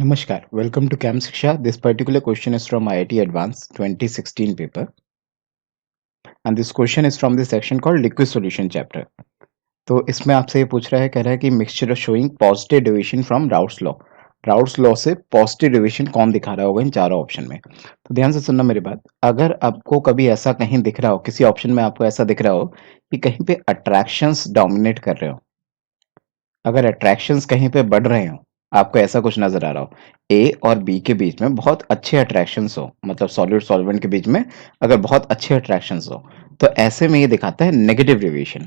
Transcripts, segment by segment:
Namaskar. Welcome to Camp Shiksha. This particular question is from IIT Advanced 2016 paper, and this question is from the section called Liquid Solution chapter. तो इसमें आपसे ये पूछ रहा है, कह रहा है कि mixture showing positive deviation from routes law से पॉजिटिव डेविएशन कौन दिखा रहा होगा इन चारों ऑप्शन में। तो ध्यान से सुनना मेरी बात। अगर आपको कभी ऐसा कहीं दिख रहा हो, किसी ऑप्शन में आपको ऐसा दिख रहा हो कि कहीं पे अट्रैक्शंस डोमिनेट कर रहे हो, अगर अट्रैक्शंस कहीं पे बढ़ रहे हो, आपको ऐसा कुछ नज़र आ रहा हो, ए और बी के बीच में बहुत अच्छे अट्रैक्शंस हो, मतलब सॉलिड सॉल्वेंट के बीच में अगर बहुत अच्छे अट्रैक्शंस हो, तो ऐसे में ये दिखाता है नेगेटिव डेविएशन।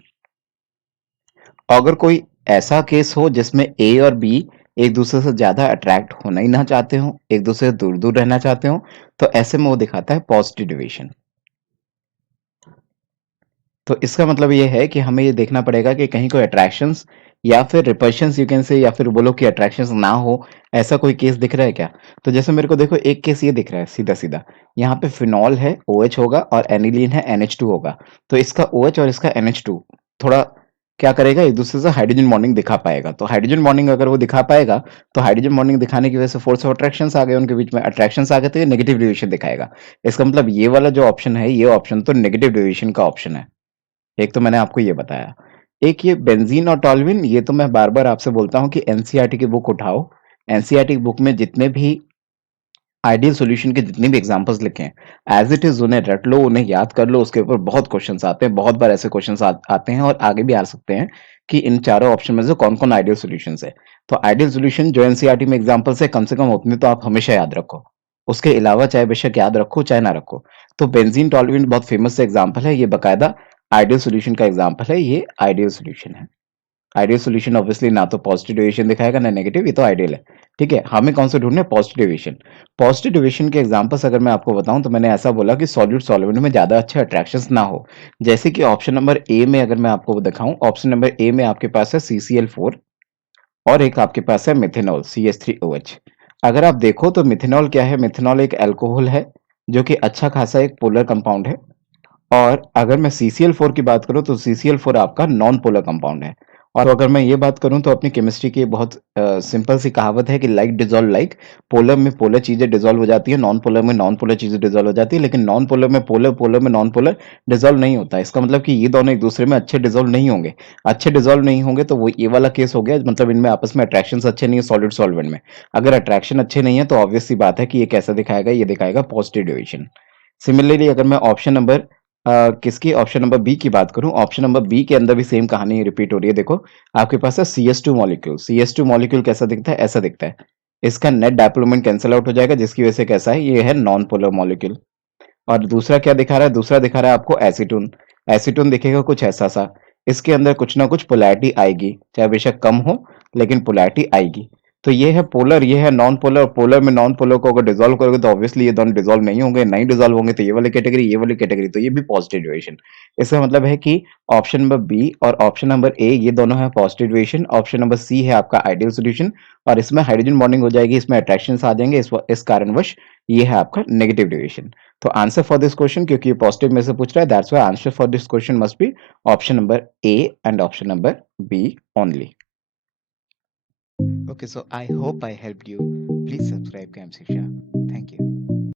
अगर कोई ऐसा केस हो जिसमें ए और बी एक दूसरे से ज़्यादा अट्रैक्ट होना ही ना चाहते हो, एक दूसरे से दूर-दूर रहना चाहते हो, तो ऐसे में वो दिखाता है पॉजिटिव डेविएशन। तो इसका मतलब ये है कि हमें ये देखना पड़ेगा कि कहीं कोई अट्रैक्शंस या फिर रिपल्शंस यू कैन से, या फिर बोलो कि अट्रैक्शंस ना हो, ऐसा कोई केस दिख रहा है क्या? तो जैसे मेरे को देखो एक केस ये दिख रहा है सीधा-सीधा, यहाँ पे फिनॉल है, OH होगा और एनिलीन है, NH2 होगा। तो इसका OH और इसका NH2 थोड़ा क्या करेगा, एक दूसरे से हाइड्रोजन बॉन्डिंग दिखा पाएगा। तो हाइड्रोजन बॉन्डिंग अगर वो दिखा पाएगा, तो हाइड्रोजन बॉन्डिंग दिखाने की वजह से फोर्स ऑफ अट्रैक्शंस आ गए उनके बीच में, अट्रैक्शंस आ गए तो ये नेगेटिव डेविएशन दिखाएगा। इसका मतलब ये वाला जो ऑप्शन है, ये ऑप्शन तो नेगेटिव डेविएशन का ऑप्शन है। एक तो मैंने आपको ये बताया। एक ये बेंज़ीन और टॉल्यूइन, ये तो मैं बार-बार आपसे बोलता हूँ कि एनसीईआरटी की बुक उठाओ। एनसीईआरटी की बुक में जितने भी आइडियल सॉल्यूशन के जितने भी एग्ज़ाम्पल्स लिखे हैं, ऐज़ इट इज़ उन्हें रट लो, उन्हें याद कर लो, उसके ऊपर बहुत क्वेश्चन्स आते हैं, बहुत बार ऐसे क्वेश्चन्स आते हैं और आगे भी आ सकते हैं कि इन चारों ऑप्शन में से कौन-कौन आइडियल सॉल्यूशंस है। तो आइडियल सॉल्यूशन जो एनसीईआरटी में एग्ज़ाम्पल्स है, कम से कम उतने तो आप हमेशा याद रखो। उसके अलावा चाहे बेशक याद रखो, चाहे ना रखो। तो बेंज़ीन, टॉल्यूइन बहुत फेमस एग्ज़ाम्पल है, ये बाकायदा आइडियल सॉल्यूशन का एग्ज़ाम्पल है, ये आइडियल सॉल्यूशन है। आइडियल सॉल्यूशन ऑब्वियसली ना तो पॉजिटिव डेविएशन दिखाएगा ना नेगेटिव, ये तो आइडियल है। ठीक है, हमें कौन सा ढूंढना है? Positive deviation. पॉजिटिव डेविएशन के एग्जांपल्स अगर मैं आपको बताऊं, तो मैंने ऐसा बोला कि सॉल्यूट सॉल्वेंट में ज्यादा अच्छे अट्रैक्शंस ना हो। जैसे कि ऑप्शन नंबर ए में अगर मैं आपको दिखाऊं, ऑप्शन नंबर ए में आपके पास है CCl4 और एक आपके पास है मिथेनॉल CH3OH। अगर आप देखो तो मिथेनॉल क्या है? मिथेनॉल एक अल्कोहल है जो कि अच्छा खासा एक पोलर कंपाउंड है। और अगर मैं CCl4 की बात करूँ, तो CCl4 आपका नॉन पोलर कंपाउंड है। और अगर मैं ये बात करूँ, तो अपनी केमिस्ट्री की बहुत सिंपल सी कहावत है कि लाइक डिसॉल्व लाइक। पोलर में पोलर चीज़ें डिसॉल्व हो जाती हैं, नॉन पोलर में नॉन पोलर चीज़ें डिसॉल्व हो जाती हैं, लेकिन नॉन पोलर में पोलर, पोलर में नॉन पोलर डिसॉल्व नहीं होता है। इसका मतलब कि ये दोनों एक दूसरे में अच्छे डिसॉल्व नहीं होंगे। अच्छे डिसॉल्व नहीं होंगे तो वो ये वाला केस हो गया, मतलब इनमें आपस में अट्रैक्शंस अच्छे नहीं है सॉलिड सॉल्वेंट में। अगर अट्रैक्शन अच्छे नहीं है, तो ऑब्वियस सी बात है कि ये कैसा दिखाएगा? ये दिखाएगा पॉजिटिव डेविएशन। सिमिलरली अगर मैं ऑप्शन नंबर किसकी ऑप्शन नंबर बी की बात करूं, ऑप्शन नंबर बी के अंदर भी सेम कहानी रिपीट हो रही है। देखो, आपके पास है CS2 मॉलिक्यूल। CS2 मॉलिक्यूल कैसा दिखता है? ऐसा दिखता है। इसका net dipole moment cancel out हो जाएगा, जिसकी वजह से कैसा है? ये है नॉन पोलर मॉलिक्यूल। और दूसरा क्या दिखा रहा है? दूसरा दिखा रहा है आपको एसीटोन। एसीटोन दिखेगा कुछ ऐसा सा। इसके अंदर कुछ ना कुछ पोलैरिटी आएगी, चाहे बेशक कम हो, लेकिन पोलैरिटी आएगी। तो ये है पोलर, ये है नॉन पोलर। पोलर में नॉन पोलर को अगर डिसॉल्व करोगे, तो ऑब्वियसली ये दोनों डिसॉल्व नहीं होंगे, नहीं डिसॉल्व होंगे तो ये वाली कैटेगरी, ये वाली कैटेगरी, तो ये भी पॉजिटिव डेविएशन। इसका मतलब है कि ऑप्शन नंबर बी और ऑप्शन नंबर ए, ये दोनों है positive deviation. Option number C है आपका आइडियल सॉल्यूशन, और इसमें हाइड्रोजन बॉन्डिंग हो जाएगी, इसमें अट्रैक्शंस आ जाएंगे, इस कारणवश ये है आपका नेगेटिव डेविएशन। तो आंसर फॉर दिस क्वेश्चन, क्योंकि ये पॉजिटिव में से पूछ रहा है, that's why answer for this question must be option number A and option number B only. Okay, so I hope I helped you. Please subscribe Camp Shiksha. Thank you.